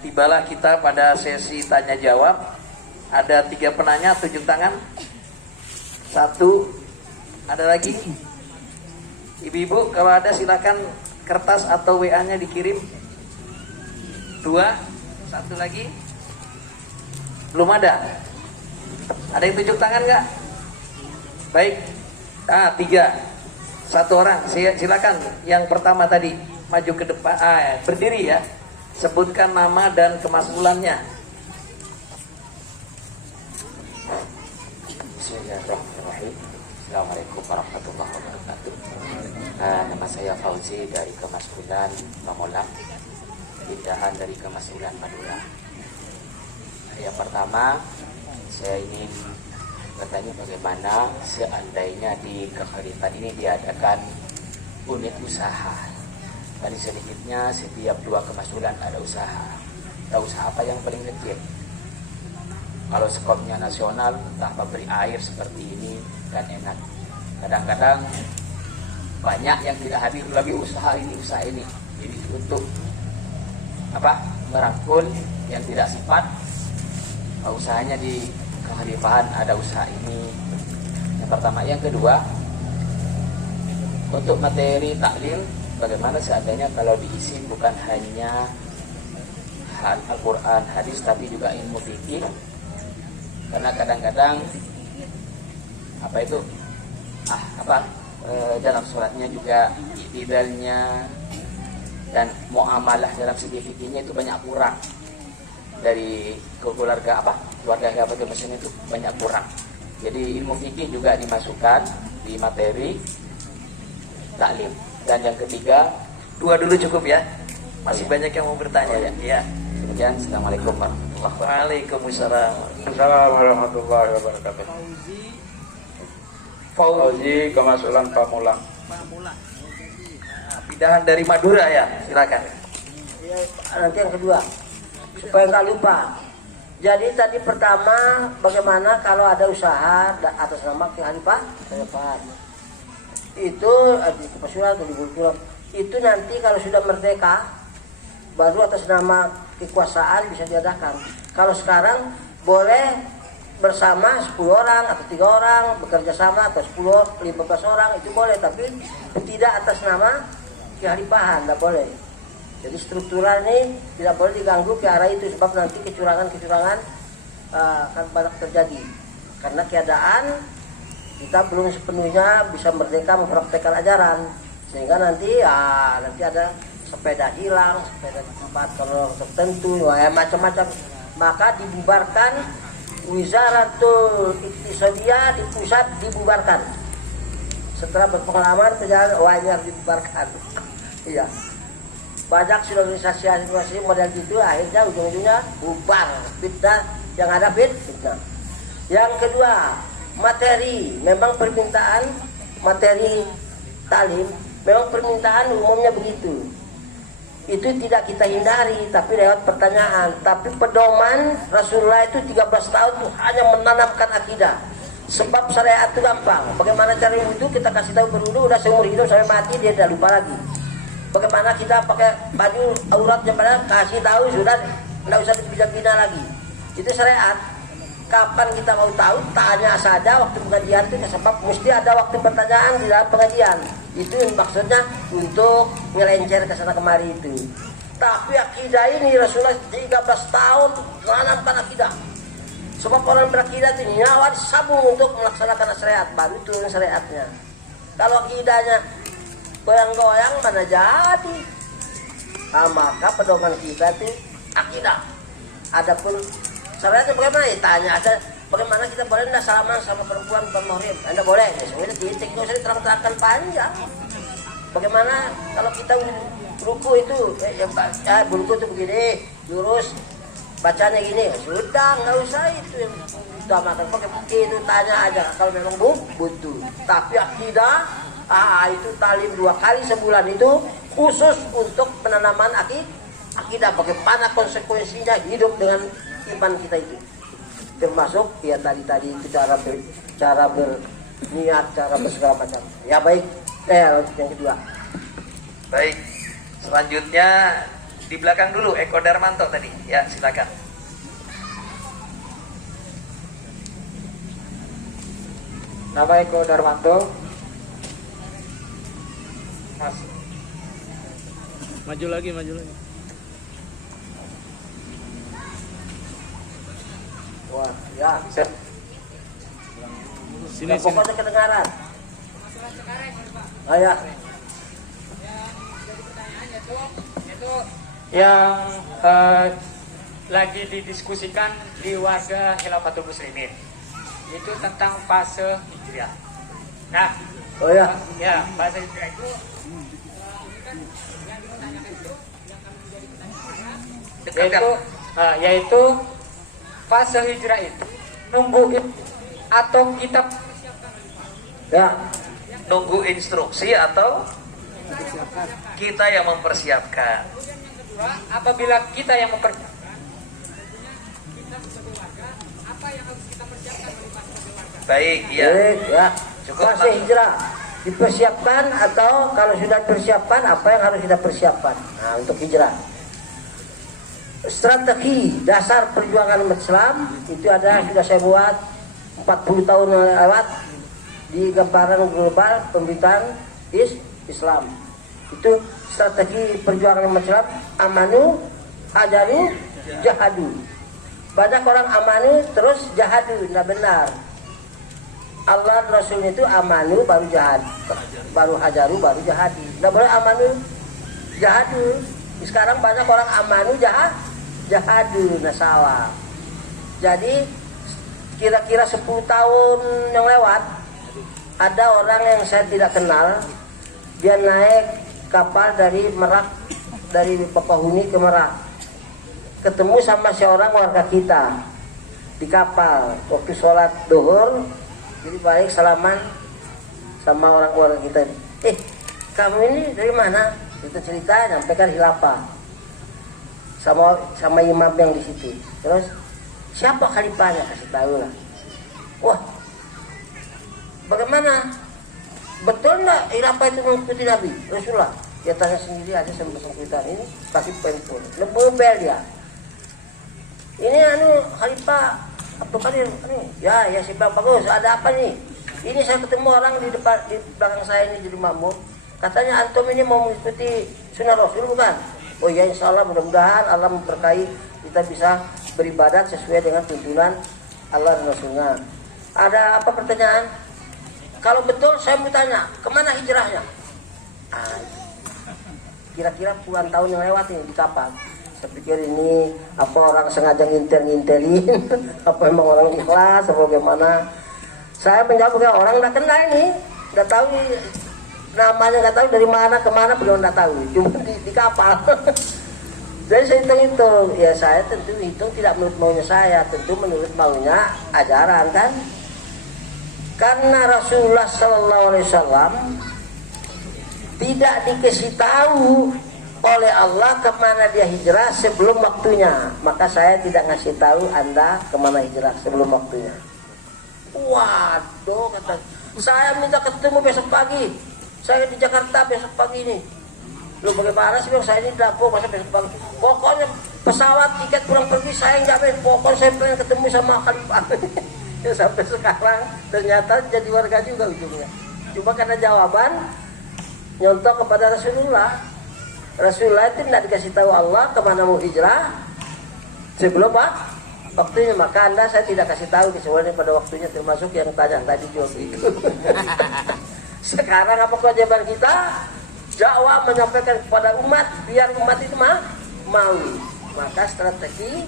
tibalah kita pada sesi tanya jawab. Ada 3 penanya, tunjuk tangan. 1, ada lagi. Ibu-ibu kalau ada silakan kertas atau WA-nya dikirim. 2, 1 lagi. Belum ada. Ada yang tunjuk tangan nggak? Baik. 3. 1 orang. Silakan. Yang pertama tadi maju ke depan. Berdiri ya. Sebutkan nama dan kemaskulannya. Bismillahirrahmanirrahim. Assalamualaikum warahmatullahi wabarakatuh. Nama saya Fauzi dari Kemaskulan Pamulang, pindahan dari Kemaskulan Madura. Yang pertama, saya ingin bertanya bagaimana seandainya di Kekhalifahan ini diadakan unit usaha. Tadi sedikitnya setiap 2 kemaskulan ada usaha. Tahu usaha apa yang paling kecil? Kalau skopnya nasional, entah pabrik air seperti ini kan enak. Kadang-kadang banyak yang tidak hadir lagi usaha ini. Jadi untuk merangkul yang tidak sempat, usahanya di Kekhalifahan ada usaha ini. Yang pertama. Yang kedua, untuk materi taklim, bagaimana seandainya kalau diisi bukan hanya Al-Quran, hadis, tapi juga ilmu fikih. Karena kadang-kadang dalam sholatnya juga iktidalnya dan muamalah dalam segi fikihnya itu banyak kurang. Dari keluarga mesin itu banyak kurang. Jadi ilmu fikih juga dimasukkan di materi taklim. Dan yang ketiga, 2 dulu cukup ya. Masih banyak yang mau bertanya ya. Demikian, assalamualaikum warahmatullahi wabarakatuh. Waalaikumsalam. Assalamualaikum warahmatullahi wabarakatuh. Fauzi Kemaskulan Pamulang. Pindahan dari Madura ya, silakan. Nanti yang kedua, supaya nggak lupa. Jadi tadi pertama, bagaimana kalau ada usaha atas nama Kekhalifahan itu di Kemaskulan atau di Bulkulam, itu nanti kalau sudah merdeka baru atas nama kekuasaan bisa diadakan. Kalau sekarang boleh bersama 10 orang atau 3 orang bekerja sama, atau 10-15 orang itu boleh, tapi tidak atas nama Kekhalifahan, tidak boleh. Jadi struktural ini tidak boleh diganggu ke arah itu, sebab nanti kecurangan akan banyak terjadi. Karena keadaan kita belum sepenuhnya bisa merdeka mempraktekkan ajaran, sehingga nanti ada sepeda hilang, sepeda di tempat tertentu, macam-macam. Maka dibubarkan Wizaratul Iktisadiyah di pusat, dibubarkan. Setelah berpengalaman perjalanan wajar dibubarkan. Iya. Banyak sudah organisasi model gitu, akhirnya ujung-ujungnya bubar, fitnah, yang ada fitnah. Yang kedua, materi, memang permintaan materi talim, memang permintaan umumnya begitu. Itu tidak kita hindari, tapi lewat pertanyaan. Tapi pedoman Rasulullah itu 13 tahun tuh hanya menanamkan akidah. Sebab syariat itu gampang. Bagaimana cara wudhu, kita kasih tahu berwudhu, udah seumur hidup sampai mati dia tidak lupa lagi. Bagaimana kita pakai baju aurat yang pada kasih tahu, sudah tidak usah dibina lagi. Itu syariat. Kapan kita mau tahu, tanya saja waktu pengajian itu, sebab mesti ada waktu pertanyaan di dalam pengajian. Itu maksudnya untuk ngelencer ke sana kemari itu. Tapi akidah ini Rasulullah 13 tahun menanamkan akidah. Sebab orang berakidah itu nyawa disabung untuk melaksanakan syariat, baru turun syariatnya. Kalau akidahnya goyang-goyang mana jadi. Maka pedoman kita itu akidah. Adapun syariatnya bagaimana? Tanya ada bagaimana kita boleh tidak salaman sama perempuan bukan muhrim? Anda boleh, sebenarnya titik nggak usah diterang-terangkan panjang. Bagaimana kalau kita ruku itu, ruku itu begini, lurus, bacanya gini, sudah nggak usah itu yang utamakan. Pakai itu tanya aja kalau memang butuh. Tapi akidah, itu talim 2 kali sebulan itu khusus untuk penanaman akidah. Bagaimana konsekuensinya hidup dengan iman kita itu, termasuk ya tadi itu cara berniat, cara bersegala macam. Ya baik, yang kedua. Baik, selanjutnya Di belakang dulu Eko Darmanto tadi. Ya, silakan. Nama Eko Darmanto. Mas. Maju lagi. Wah, ya. Sini. Pokoknya kedengaran. Ya. Yang lagi didiskusikan di warga Khilafatul Muslimin itu tentang fase hijriah. Nah, Oh ya. ya fase hijriah itu yaitu fase hijrah itu nunggu atau kita Ya. Nunggu instruksi atau kita yang mempersiapkan? apabila kita yang mempersiapkan Baik, ya. Baik, ya. Cukup, Fase Pak. hijrah dipersiapkan atau kalau sudah persiapkan apa yang harus kita persiapkan? Nah, untuk hijrah. Strategi dasar perjuangan umat Islam itu ada sudah saya buat 40 tahun yang lewat di gambaran global pemberitaan Islam. Itu strategi perjuangan umat Islam, amanu, hajaru, jahadu. Banyak orang amanu terus jahadu, tidak benar. Allah Rasul itu amanu baru jahad, baru hajaru baru jahadi. Tidak boleh amanu jahadu. Sekarang banyak orang amanu jahadu, nah salah. Jadi kira-kira 10 tahun yang lewat ada orang yang saya tidak kenal, dia naik kapal dari Merak, dari Bakahuni ke Merak, ketemu sama seorang warga kita di kapal waktu sholat duhur. Jadi baik salaman sama orang keluarga kita. Kamu ini dari mana? Kita cerita, nyampaikan khilafah sama imam yang di situ. Terus siapa khalifahnya? Kasih tahu lah. Wah, bagaimana? Betul nggak khilafah itu mengikuti Nabi Rasulullah? Dia tanya sendiri aja sama cerita ini, kasih pentul. Lebel dia. Ini khalifah Abdul Qadir ini. Ya siapa bagus. Ada apa nih? Ini saya ketemu orang di belakang saya ini jadi makmum. Katanya antum ini mau mengikuti sunnah Rasul bukan? Oh ya, insya Allah mudah-mudahan Allah memberkahi kita bisa beribadat sesuai dengan tuntunan Allah dan Rasulnya. Ada apa pertanyaan? Kalau betul saya mau tanya, kemana hijrahnya? Kira-kira puluhan tahun yang lewat ini di kapal. Saya pikir ini apa orang sengaja ngintelin, apa memang orang ikhlas, apa bagaimana? Saya menjawab ya orang udah kenal ini, udah tahu namanya, nggak tahu dari mana kemana belum nggak tahu, cuma di kapal. Jadi saya hitung, ya saya tentu hitung tidak menurut maunya saya, tentu menurut maunya ajaran kan. Karena Rasulullah SAW tidak dikasih tahu oleh Allah kemana dia hijrah sebelum waktunya, maka saya tidak ngasih tahu Anda kemana hijrah sebelum waktunya. Waduh, kata saya minta ketemu besok pagi, saya di Jakarta besok pagi ini. Lu bagaimana sih, saya ini dapo masa besok pagi? Pokoknya pesawat tiket pulang pergi saya jamin, pokoknya saya pengen ketemu sama Khalifah. Ya, sampai sekarang ternyata jadi warga juga ujungnya. Cuma karena jawaban nyontok kepada Rasulullah. Rasulullah itu tidak dikasih tahu Allah kemana mau hijrah sebelum waktunya, maka Anda saya tidak kasih tahu kecuali pada waktunya, termasuk yang tanya tadi juga itu. Sekarang apa kewajiban kita? Dakwah, menyampaikan kepada umat biar umat itu mau. Maka strategi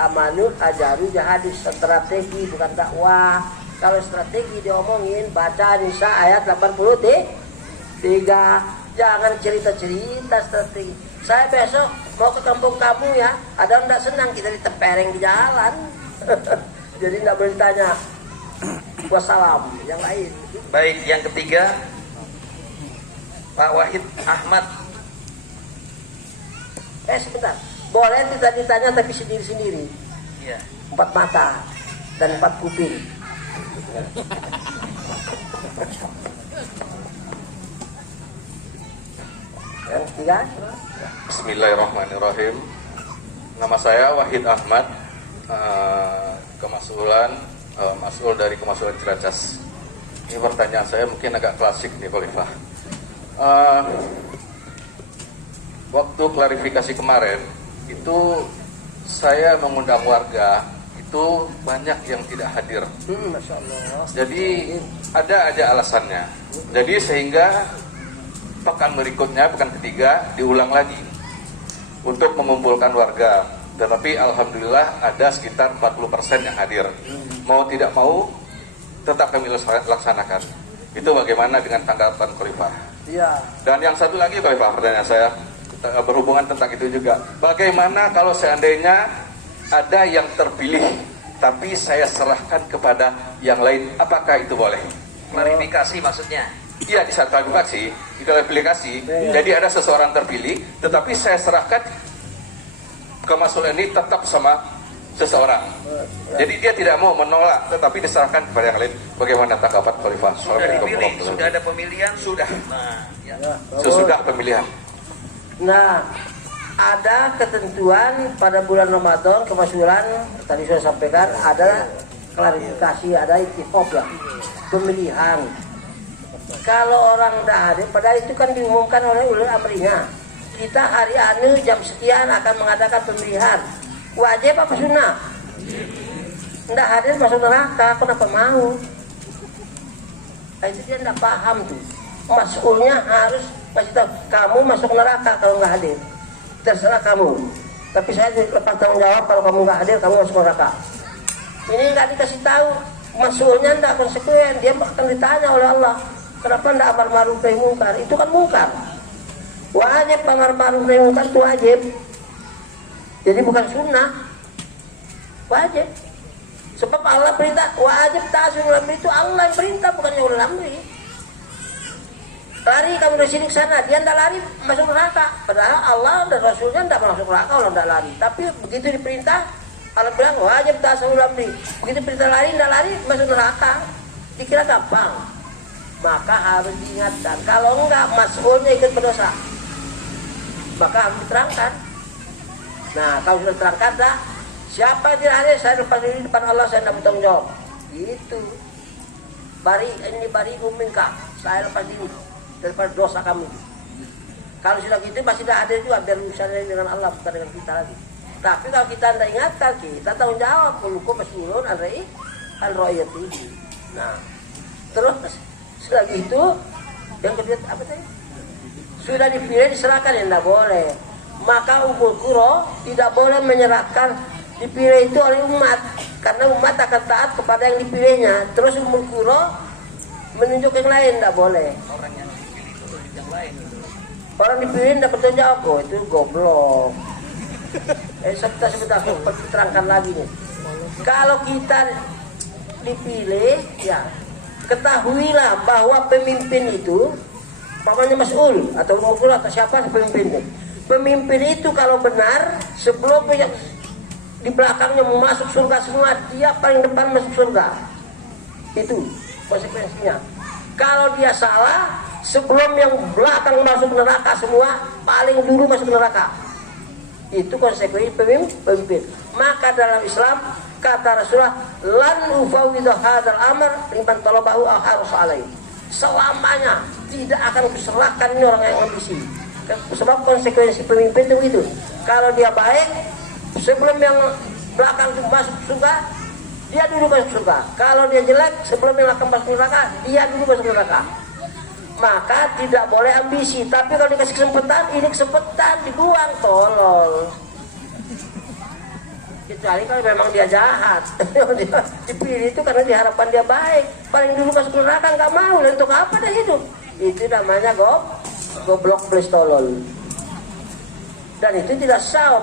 amanu ajaru jahadi, strategi bukan dakwah. Kalau strategi diomongin baca Nisa ayat 83. Jangan cerita-cerita strategi. Saya besok mau ke kampung kamu ya. Ada enggak senang kita ditepereng di jalan. Jadi enggak boleh ditanya. Wassalam, yang lain. Baik, yang ketiga Pak Wahid Ahmad. Sebentar. Boleh tidak ditanya tapi sendiri-sendiri. Iya. 4 mata dan 4 kuping. Yang ketiga. Bismillahirrahmanirrahim. Nama saya Wahid Ahmad, Mas'ul dari Kemasulan Ciracas. Ini pertanyaan saya mungkin agak klasik nih Khalifah. Waktu klarifikasi kemarin itu saya mengundang warga, itu banyak yang tidak hadir. Masya Allah. Jadi ada aja alasannya. Jadi sehingga pekan berikutnya, pekan ketiga diulang lagi untuk mengumpulkan warga. Tetapi alhamdulillah ada sekitar 40% yang hadir. Mau tidak mau tetap kami laksanakan. Itu bagaimana dengan tanggapan Khalifah? Iya. Dan yang satu lagi Khalifah, pertanyaan saya berhubungan tentang itu juga. Bagaimana kalau seandainya ada yang terpilih tapi saya serahkan kepada yang lain, apakah itu boleh? Klarifikasi maksudnya. Iya, di saat klarifikasi, jadi ada seseorang terpilih, tetapi saya serahkan kemasulan ini tetap sama seseorang. Jadi dia tidak mau menolak, tetapi diserahkan kepada yang lain. Bagaimana tanggapan Khalifah? Sudah dipilih, sudah ada pemilihan, sudah. Nah, ya. Sesudah pemilihan. Nah, ada ketentuan pada bulan Ramadan kemasulan, tadi saya sampaikan ada klarifikasi, ada itikaf lah, pemilihan. Kalau orang tidak hadir, padahal itu kan diumumkan oleh ulil amrinya. Kita hari anu jam sekian akan mengadakan pemilihan. Wajib apa sunnah? Tidak hadir masuk neraka, kenapa mau? Nah, itu dia tidak paham tuh. Mas'ulnya harus kasih tahu, kamu masuk neraka kalau nggak hadir. Terserah kamu. Tapi saya lepas tanggung jawab kalau kamu nggak hadir, kamu masuk neraka. Ini nggak dikasih tahu. Mas'ulnya tidak konsekuen, dia akan ditanya oleh Allah. Kenapa tidak amar ma'ruf nahi munkar? Itu kan munkar. Wajib amar ma'ruf nahi munkar itu wajib. Jadi bukan sunnah. Wajib. Sebab Allah perintah wajib ta'zimul amri, itu Allah yang perintah, bukannya ulul amri. Lari kamu dari sini ke sana, dia tidak lari masuk neraka. Padahal Allah dan Rasulnya tidak masuk neraka kalau tidak lari. Tapi begitu diperintah, Allah bilang wajib ta'zimul amri. Begitu perintah lari, tidak lari masuk neraka. Dikira gampang. Maka harus diingatkan. Kalau enggak, mas'ulnya ikut berdosa. Maka harus diterangkan. Nah, kalau sudah terangkan, dah, siapa yang tidak hadir, saya lepas diri depan Allah, saya tidak bertanggung jawab. Gitu. Ini bari minka, saya lepas diri daripada dosa kamu. Kalau sudah gitu masih tidak hadir juga, biar urusannya dengan Allah, bukan dengan kita lagi. Tapi kalau kita tidak ingatkan, kita tanggung jawab. Kulukum mas'ulun an ra'iyatihi. Nah, terus setelah itu yang kedua apa tadi? Sudah dipilih diserahkan, yang tidak boleh. Maka umul qura tidak boleh menyerahkan dipilih itu oleh umat, karena umat akan taat kepada yang dipilihnya. Terus umul qura menunjuk yang lain, tidak boleh. Orang yang dipilih itu yang lain. Orang dipilih tidak bertanggung jawab, oh itu goblok. Sebentar terangkan lagi nih. Kalau kita dipilih, ya ketahuilah bahwa pemimpin itu, pamannya mas'ul atau umul atau siapa pemimpinnya. Pemimpin itu kalau benar, sebelum di belakangnya mau masuk surga semua, dia paling depan masuk surga. Itu konsekuensinya. Kalau dia salah, sebelum yang belakang masuk neraka semua, paling dulu masuk neraka. Itu konsekuensi pemimpin. Maka dalam Islam kata Rasulullah, lan ufawidhu hadzal amr liman talabahu harus alaihi. Selamanya tidak akan kuserahkan ini orang yang ambisi. Sebab konsekuensi pemimpin itu begitu. Kalau dia baik, sebelum yang belakang itu masuk surga, dia dulu masuk surga. Kalau dia jelek, sebelum yang akan masuk neraka, dia dulu masuk neraka. Maka tidak boleh ambisi. Tapi kalau dikasih kesempatan, ini kesempatan dibuang, tolol. Kecuali kalau memang dia jahat. Dia dipilih itu karena diharapkan dia baik. Paling dulu masuk neraka nggak mau. Lalu untuk apa dia hidup? Itu namanya goblok plus tolol. Dan itu tidak sah.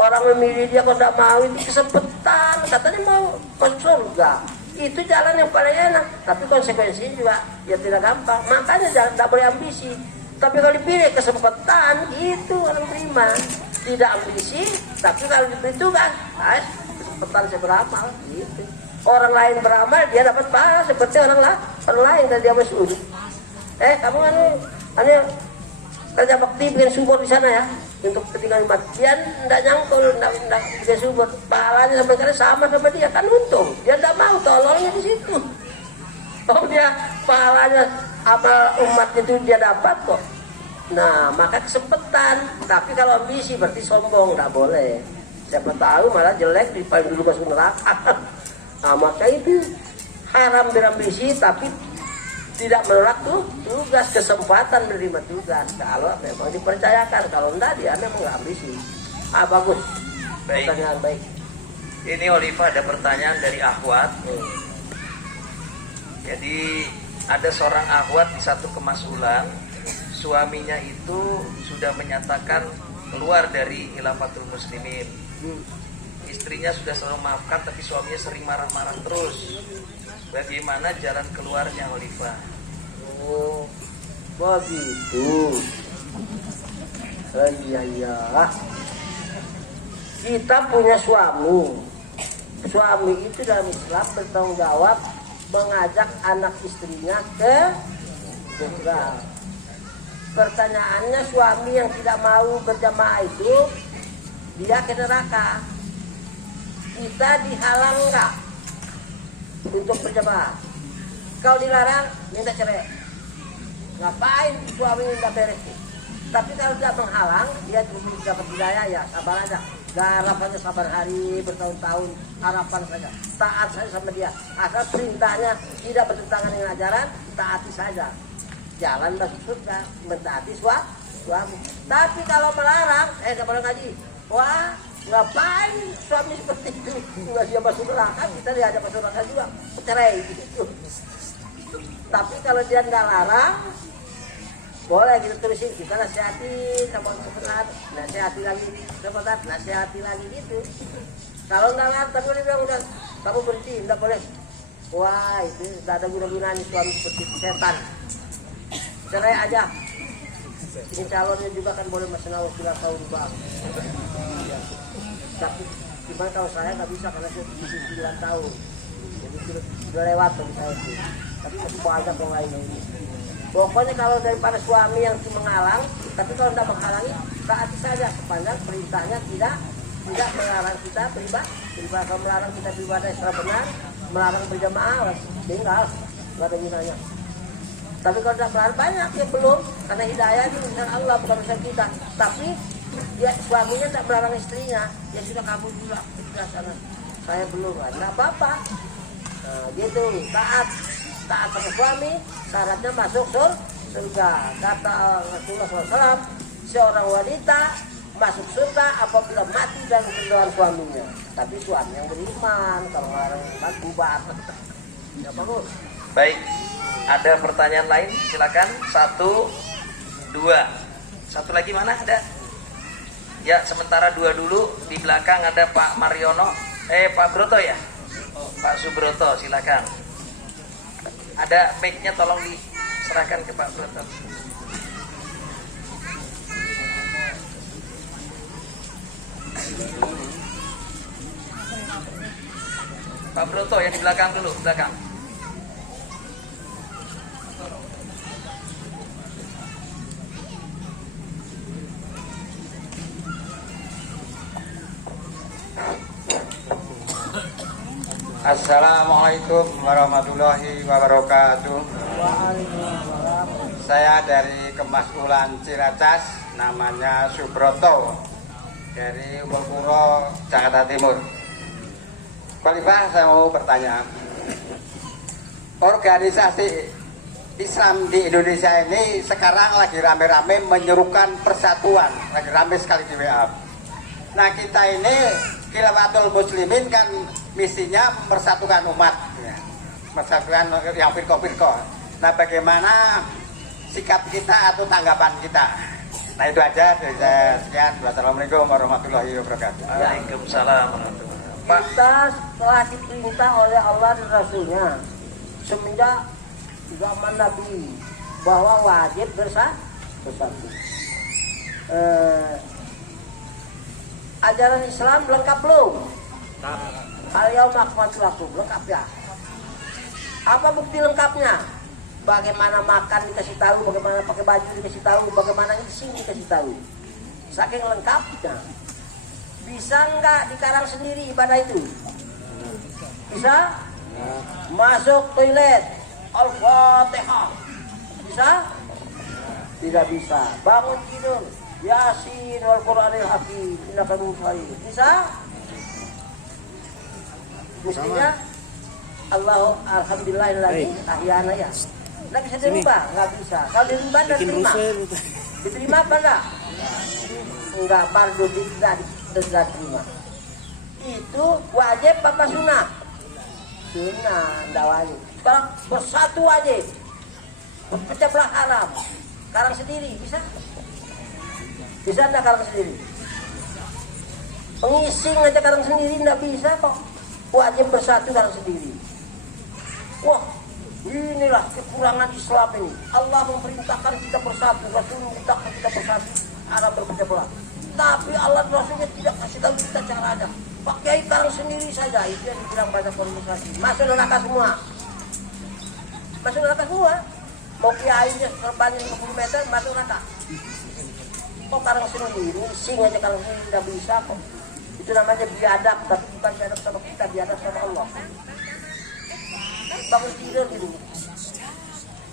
Orang memilih dia kalau tidak mau, itu kesempatan. Katanya mau masuk surga. Itu jalan yang paling enak. Tapi konsekuensinya juga ya tidak gampang. Makanya tidak boleh ambisi. Tapi kalau dipilih kesempatan, itu orang terima. Tidak ambisi, tapi kalau diberi tugas, kesempatan saya beramal. Gitu. Orang lain beramal, dia dapat pahala seperti orang lain dan dia masuk. Kamu kerja bakti bikin sumur di sana ya untuk kepentingan umat. Dia tidak nyangkul, tidak bikin sumur. Pahalanya sampai sekarang sama sama dia kan untung. Dia tidak mau tolongnya di situ. Oh dia pahalanya amal umat itu dia dapat kok. Nah maka kesempatan. Tapi kalau ambisi berarti sombong, tidak boleh. Siapa tahu malah jelek dipaling dulu masuk neraka. Nah maka itu haram berambisi tapi tidak menolak tuh tugas, kesempatan menerima tugas kalau memang dipercayakan. Kalau enggak dia memang nggak ambisi. Bagus. Baik. Pertanyaan baik. Ini Oliva ada pertanyaan dari akhwat. Jadi ada seorang akhwat di satu kemaskulan, suaminya itu sudah menyatakan keluar dari Khilafatul Muslimin. Istrinya sudah selalu memaafkan tapi suaminya sering marah-marah terus. Bagaimana jalan keluarnya Oliva? Oh, begitu. Iya. Kita punya suami. Suami itu dalam Islam bertanggung jawab mengajak anak istrinya ke surga. Pertanyaannya, suami yang tidak mau berjamaah itu dia ke neraka. Kita dihalang enggak untuk berjamaah? Kalau dilarang minta cerai. Ngapain suami minta beres? Tapi kalau tidak menghalang, dia cukup dapat hidayah ya sabar aja. Garap aja sabar hari bertahun-tahun, harapan saja. Taat saja sama dia. Asal perintahnya tidak bertentangan dengan ajaran, taati saja. Jalan masuk surga, mentaati suami. Tapi kalau melarang, nggak boleh ngaji. Wah, ngapain suami seperti itu? Nggak siap masuk neraka, kita diajak masuk neraka juga. Cerai gitu. Tapi kalau dia nggak larang, boleh kita terusin, kita nasihati sama sebentar, nasihati lagi sebentar, nasihati lagi gitu. Kalau nggak larang, tapi dia bilang udah, kamu berhenti, nggak boleh. Wah itu nggak ada guna-gunanya suami seperti itu, setan. Cerai aja. Ini calonnya juga kan boleh masih nawar bilang tahun bang. Tapi gimana kalau saya nggak bisa karena saya 9 tahun, jadi sudah lewat bagi saya itu. Tapi masih banyak yang lain ini. Pokoknya kalau daripada suami yang menghalang, tapi kalau tidak menghalangi, taati saja sepanjang perintahnya tidak melarang kita beribadah. Kalau melarang kita beribadah secara benar, melarang berjamaah, tinggal nggak ada gunanya. Tapi kalau tidak melarang banyak yang belum, karena hidayah itu urusan Allah bukan urusan kita. Tapi dia suaminya tak melarang istrinya, ya sudah kabur dulu ke sana. Saya belum, nggak apa-apa. Nah, gitu, taat sama suami, syaratnya masuk surga. Kata Rasulullah SAW, seorang wanita masuk surga apabila mati dan kehilangan suaminya. Tapi suami yang beriman, kalau orang iman bubar. Ya bagus. Baik, ada pertanyaan lain? Silakan. 1, 2. Satu lagi mana ada? Ya, sementara 2 dulu. Di belakang ada Pak Mariono. Pak Broto ya? Pak Subroto, silakan. Ada mic-nya tolong diserahkan ke Pak Broto. Pak Broto yang di belakang dulu, belakang. Assalamualaikum warahmatullahi wabarakatuh. Saya dari Kemaskulan Ciracas, namanya Subroto, dari Umbulpuro, Jakarta Timur. Khalifah, saya mau bertanya, organisasi Islam di Indonesia ini sekarang lagi rame-rame menyerukan persatuan, lagi rame sekali di WA. Nah kita ini Khilafatul Muslimin kan misinya mempersatukan umat, ya. Mempersatukan yang firqah-firqah. Nah bagaimana sikap kita atau tanggapan kita? Nah itu aja dari saya, sekian. Wassalamualaikum warahmatullahi wabarakatuh. Waalaikumsalam warahmatullahi wabarakatuh. Pak, Kita telah diperintah oleh Allah dan Rasulnya semenjak zaman Nabi bahwa wajib bersatu. Ajaran Islam lengkap belum? Al-yauma akmaltu lakum, lengkap ya. Apa bukti lengkapnya? bagaimana makan dikasih tahu, bagaimana pakai baju dikasih tahu, bagaimana isi dikasih tahu. Saking lengkapnya. Bisa nggak dikarang sendiri ibadah itu? Bisa? Masuk toilet, Al-Fatihah. Bisa? Tidak bisa. Bangun tidur, Yasin wal Qur'anil Hakim, innaka minal bisa? Mestinya Alhamdulillahilladzi ahyana ya. Nggak bisa dirubah, nggak bisa. Kalau dirubah dan terima. Diterima apa enggak? Enggak, fardu tidak terima. Itu wajib apa sunnah? Sunnah, enggak wajib. Sekarang bersatu wajib. Pecah belah haram. Karang sendiri bisa? Bisa enggak karang sendiri? Pengising aja karang sendiri enggak bisa kok. Wajib bersatu karang sendiri. Wah, inilah kekurangan Islam ini. Allah memerintahkan kita bersatu, Rasul memerintahkan kita bersatu, Arab berpecah belah. Tapi Allah Rasulnya tidak kasih tahu kita caranya. Pakai karang sendiri saja, itu yang dibilang banyak organisasi. Masuk neraka semua. Masuk neraka semua. Mau kiainya terbanyak 50 meter, masuk neraka. Kok karang sendiri, sing aja karang sendiri tidak bisa kok. Itu namanya biadab, tapi bukan biadab sama kita, biadab sama Allah. Bangun tidur gitu,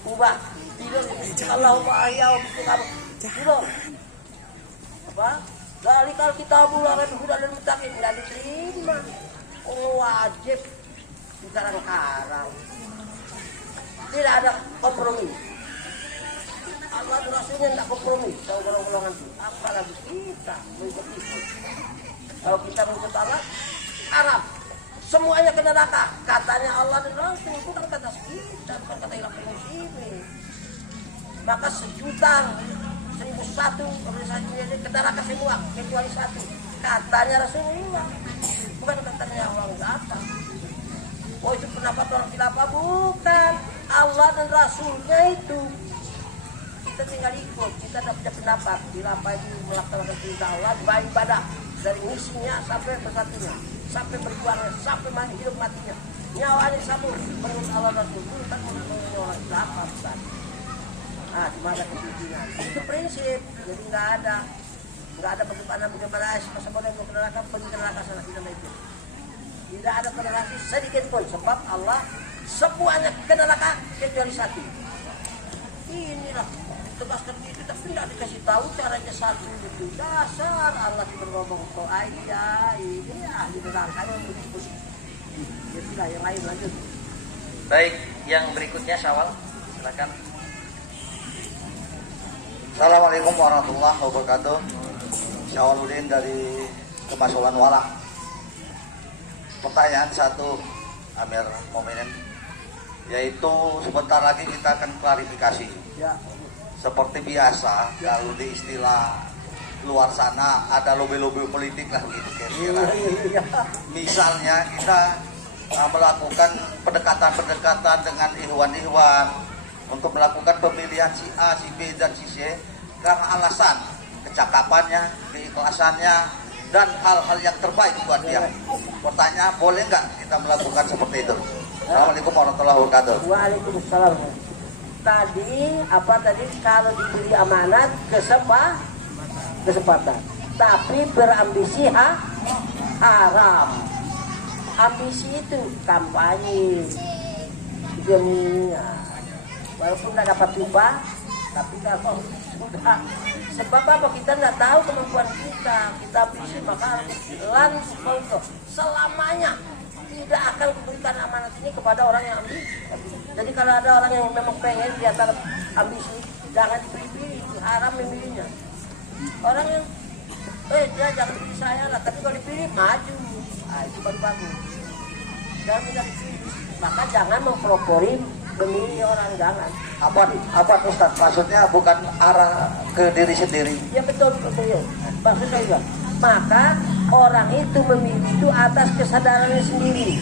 ubah tidur gitu. Allahumma ahya'u bikamu tidur. Apa? Zalikal kitabul la raiba hudal lil muttaqin, enggak diterima. Wajib dikarang-karang. Tidak ada kompromi. Allah dan Rasulnya tidak kompromi. Tahu golongan itu. Apalagi kita mengikut itu. Kalau kita mengikut Allah, Arab semuanya ke neraka. Katanya Allah dan Rasul, bukan kata kita, bukan kata ilah muslimin. Maka 1.001 organisasi ini ke neraka semua, kecuali satu. Katanya Rasulullah, bukan katanya Allah apa. Oh itu pendapat orang khilafah, bukan. Allah dan Rasulnya itu. Kita tinggal ikut, kita tidak punya pendapat. Khilafah itu melaksanakan perintah Allah, beribadah dari misinya sampai bersatunya, sampai berjuangnya, sampai mati hidup matinya. Nyawanya satu menurut Allah Rasul, bukan menurut orang khilafah. Ah, cuma ada kepimpinan. Itu prinsip, jadi nggak ada bagaimana masa bodoh mau ke neraka, pergi ke neraka sana, tidak ada itu. Tidak ada toleransi sedikit pun, sebab Allah semuanya ke neraka kecuali satu. Inilah tegaskan itu, tapi tidak dikasih tahu caranya satu itu. Dasar Allah berngomong kau aja ini ahli neraka yang begitu. Ya sudah, yang lain lanjut. Baik, yang berikutnya Syawal, silakan. Assalamualaikum warahmatullahi wabarakatuh. Syawaludin dari Kemasulan Walang. Pertanyaan satu, Amir Mominin, yaitu sebentar lagi kita akan klarifikasi. Ya. Seperti biasa, kalau di istilah luar sana ada lobby-lobby politik lah begitu kira-kira. Misalnya kita melakukan pendekatan-pendekatan dengan ihwan-ihwan untuk melakukan pemilihan si A, si B, dan si C karena alasan kecakapannya, keikhlasannya, dan hal-hal yang terbaik buat dia. Pertanyaan, boleh nggak kita melakukan seperti itu? Assalamualaikum warahmatullahi wabarakatuh. Waalaikumsalam. Tadi kalau diberi amanat kesempatan, tapi berambisi haram. Ambisi itu kampanye, dunia. Walaupun tidak dapat upah, tapi kalau sudah, sebab apa, kita tidak tahu kemampuan kita ambisi, maka langsung selamanya tidak akan memberikan amanat ini kepada orang yang ambisi. Jadi kalau ada orang yang memang pengen di antara ambisi, jangan dipilih, haram memilihnya. Orang yang dia jangan pilih saya lah, tapi kalau dipilih maju, itu baru bagus. Jangan tidak dipilih, maka jangan mempropori memilih orang, jangan. Apa Ustaz? Maksudnya bukan arah ke diri sendiri. Ya betul. Maksudnya juga. Maka orang itu memilih itu atas kesadarannya sendiri.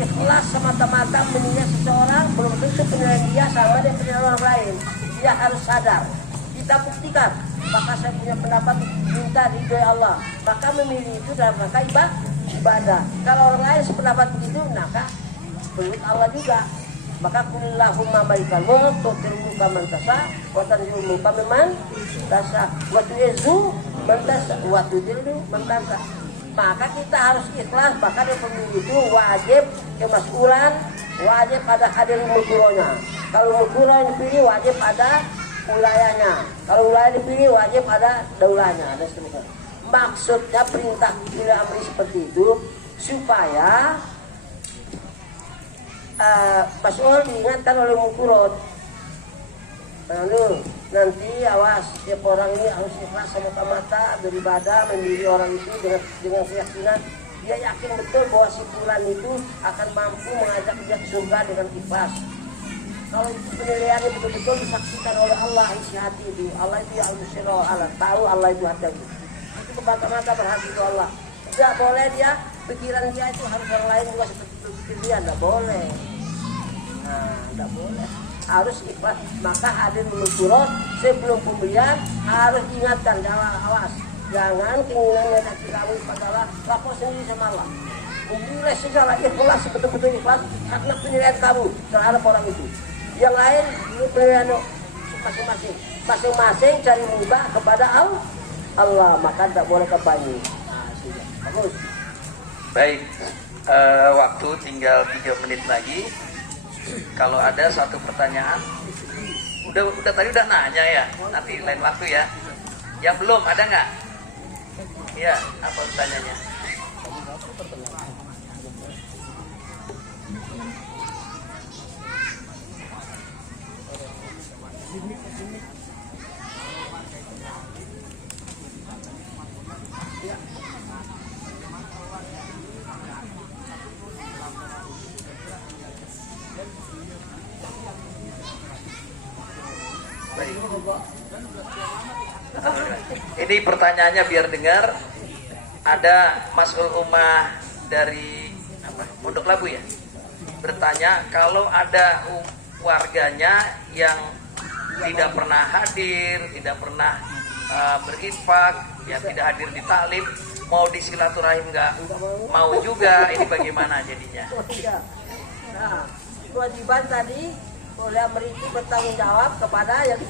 Ikhlas semata-mata menilai seseorang belum tentu penilaian dia sama dengan penilaian orang lain. Dia harus sadar. Kita buktikan. Maka saya punya pendapat minta ridho Allah. Maka memilih itu dalam rangka ibadah. Kalau orang lain sependapat begitu, maka menurut Allah juga. Maka kulillahumma malikal mulk tu'til mulka man tasha wa tanzi'ul mulka mimman tasha wa tu'izzu man tasha wa tudhillu man tasha. Maka kita harus ikhlas, maka di pemilu itu wajib kemas'ulan, wajib ada hadir mukuronya. Kalau mukuro yang dipilih wajib ada wilayahnya, kalau wilayah dipilih wajib ada daulahnya dan seterusnya. Maksudnya perintah pilih amri seperti itu supaya mas'ul diingatkan oleh mukurot. Lalu nanti awas, setiap orang ini harus ikhlas semata-mata beribadah, memilih orang itu dengan keyakinan dia yakin betul bahwa si fulan itu akan mampu mengajak dia ke surga dengan ikhlas. Kalau itu penilaiannya betul-betul disaksikan oleh Allah isi hati itu. Allah itu ya al-musyirah Allah, tahu Allah itu hati. Itu kemata-mata berhati itu Allah. Tidak boleh dia, pikiran dia itu harus orang lain juga seperti itu pikir dia, tidak boleh. Nah, tidak boleh. Harus ikhlas. Maka hadir menurut sebelum pembelian harus ingatkan, jangan awas. Jangan keinginannya dari kamu adalah lapor sendiri sama Allah. Memilih segala ikhlas, betul-betul ikhlas karena penilaian kamu terhadap orang itu. Yang lain ini penilaian masing-masing. Masing-masing cari mudah kepada Allah, maka tidak boleh kebanyi. Nah, sudah. Bagus. Baik, waktu tinggal 3 menit lagi. Kalau ada satu pertanyaan, udah tadi udah nanya ya, nanti lain waktu ya. Yang belum ada nggak? Iya, apa pertanyaannya? Ini pertanyaannya biar dengar. Ada Mas'ul Ummah dari Pondok Labu ya, bertanya kalau ada warganya yang tidak pernah hadir, tidak pernah berinfak, yang tidak hadir di taklim, mau disilaturahim nggak mau juga, ini bagaimana jadinya? Nah, kewajiban tadi oleh amri itu bertanggung jawab kepada yang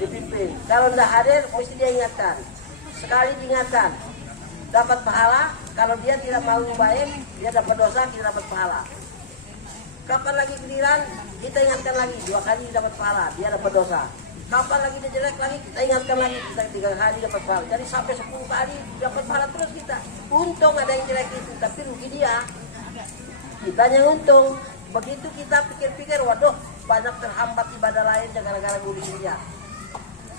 dipimpin. Kalau tidak hadir, mesti dia ingatkan. Sekali diingatkan, dapat pahala. Kalau dia tidak mau baik, dia dapat dosa, tidak dapat pahala. Kapan lagi giliran, kita ingatkan lagi. 2 kali dapat pahala, dia dapat dosa. Kapan lagi dia jelek lagi, kita ingatkan lagi. Kita 3 kali dapat pahala. Jadi sampai 10 kali dapat pahala terus kita. Untung ada yang jelek itu, tapi rugi dia. Kita yang untung. Begitu kita pikir-pikir, waduh, banyak terhambat ibadah lain gara-gara ngurusin dia.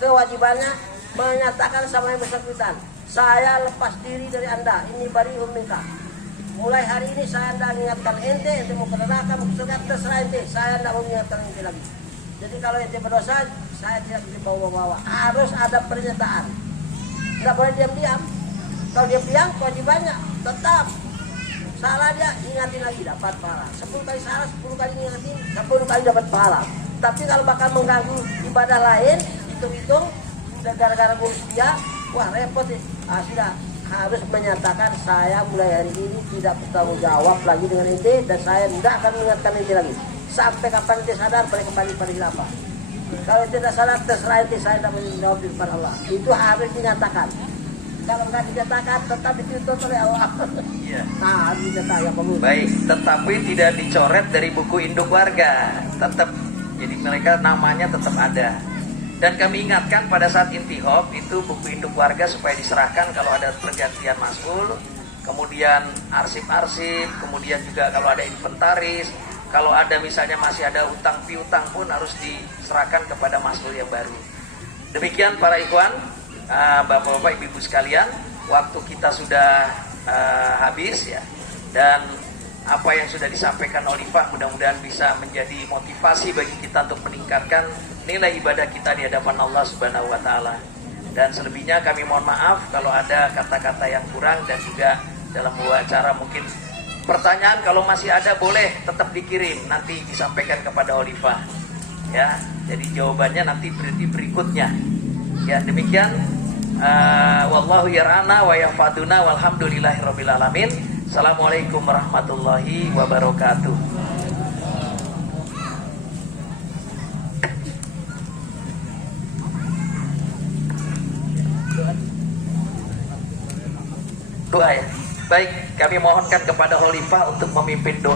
Kewajibannya menyatakan sama yang bersangkutan, saya lepas diri dari Anda, ini bari minta. Mulai hari ini saya tidak mengingatkan ente mau ke neraka, mau ke surga, terserah ente, saya tidak mau mengingatkan ente lagi. Jadi kalau ente berdosa, saya tidak bisa bawa-bawa. Harus ada pernyataan. Tidak boleh diam-diam. Kalau diam-diam, kewajibannya tetap. Salah dia, ingatin lagi, dapat pahala. 10 kali salah, 10 kali ingatin, 10 kali dapat pahala. Tapi kalau bakal mengganggu ibadah lain, hitung-hitung, udah gara-gara ngurus dia, wah repot ya. Sudah, harus menyatakan saya mulai hari ini tidak bertanggung jawab lagi dengan ente, dan saya tidak akan mengingatkan ente lagi. Sampai kapan ente sadar, boleh kembali pada khilafah. Kalau ente tidak sadar, terserah ente, saya tidak menjawab jawab di depan Allah. Itu harus dinyatakan. Kalau nggak dinyatakan, tetap dituntut oleh Allah. Iya. Nah, harus dinyatakan, ya bagus. Baik, tetapi tidak dicoret dari buku induk warga, tetap. Jadi mereka namanya tetap ada. Dan kami ingatkan pada saat intihab itu buku induk warga supaya diserahkan kalau ada pergantian mas'ul, kemudian arsip-arsip, kemudian juga kalau ada inventaris, kalau ada misalnya masih ada utang piutang pun harus diserahkan kepada mas'ul yang baru. Demikian para ikhwan, bapak-bapak, ibu-ibu sekalian, waktu kita sudah habis ya, dan apa yang sudah disampaikan Olifah mudah-mudahan bisa menjadi motivasi bagi kita untuk meningkatkan nilai ibadah kita di hadapan Allah Subhanahu wa taala. Dan selebihnya kami mohon maaf kalau ada kata-kata yang kurang, dan juga dalam wawancara mungkin pertanyaan kalau masih ada boleh tetap dikirim, nanti disampaikan kepada Olifah. Ya, jadi jawabannya nanti berikutnya. Ya, demikian. Wallahu yar'ana wa yafaduna walhamdulillahirabbil alamin. Assalamualaikum warahmatullahi wabarakatuh. doa ya. Baik, kami mohonkan kepada Khalifah untuk memimpin doa.